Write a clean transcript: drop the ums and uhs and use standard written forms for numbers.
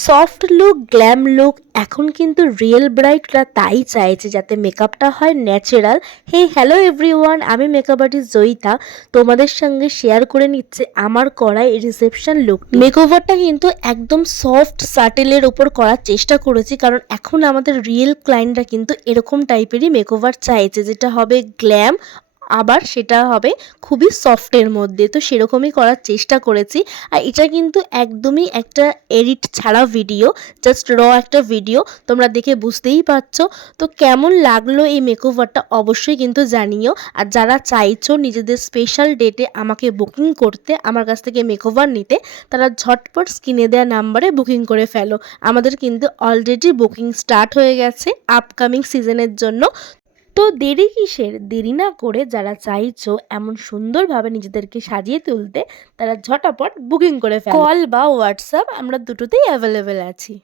Soft look, glam look এখন কিন্তু real ব্রাইডরা তাই চাইছে যাতে মেকআপটা হয় ন্যাচারাল। হ্যালো এভরিওয়ান, আমি মেকআপ আর্টিস্ট জয়িতা তোমাদের সঙ্গে শেয়ার করে নিচ্ছে আমার করা এই রিসেপশন লুক। মেকওভারটা কিন্তু একদম সফট সাটেলের ওপর করার চেষ্টা করেছি, কারণ এখন আমাদের রিয়েল ক্লায়েন্টরা কিন্তু এরকম টাইপেরই মেকওভার চাইছে, যেটা হবে গ্ল্যাম, আবার সেটা হবে খুবই সফটের মধ্যে। তো সেরকমই করার চেষ্টা করেছি। আর এটা কিন্তু একদমই একটা এডিট ছাড়া ভিডিও, জাস্ট একটা ভিডিও, তোমরা দেখে বুঝতেই পারছো। তো কেমন লাগলো এই মেকওভারটা অবশ্যই কিন্তু জানিও। আর যারা চাইছো নিজেদের স্পেশাল ডেটে আমাকে বুকিং করতে, আমার কাছ থেকে মেকওভার নিতে, তারা ঝটপট স্ক্রিনে দেওয়া নাম্বারে বুকিং করে ফেলো। আমাদের কিন্তু অলরেডি বুকিং স্টার্ট হয়ে গেছে আপকামিং সিজনের জন্য। তো দেরি কিসের? দেরি না করে যারা চাইছো এমন সুন্দরভাবে নিজেদেরকে সাজিয়ে তুলতে, তারা ঝটাপট বুকিং করে ফেলো। কল বা হোয়াটসঅ্যাপ আমরা দুটোতেই অ্যাভেলেবেল আছি।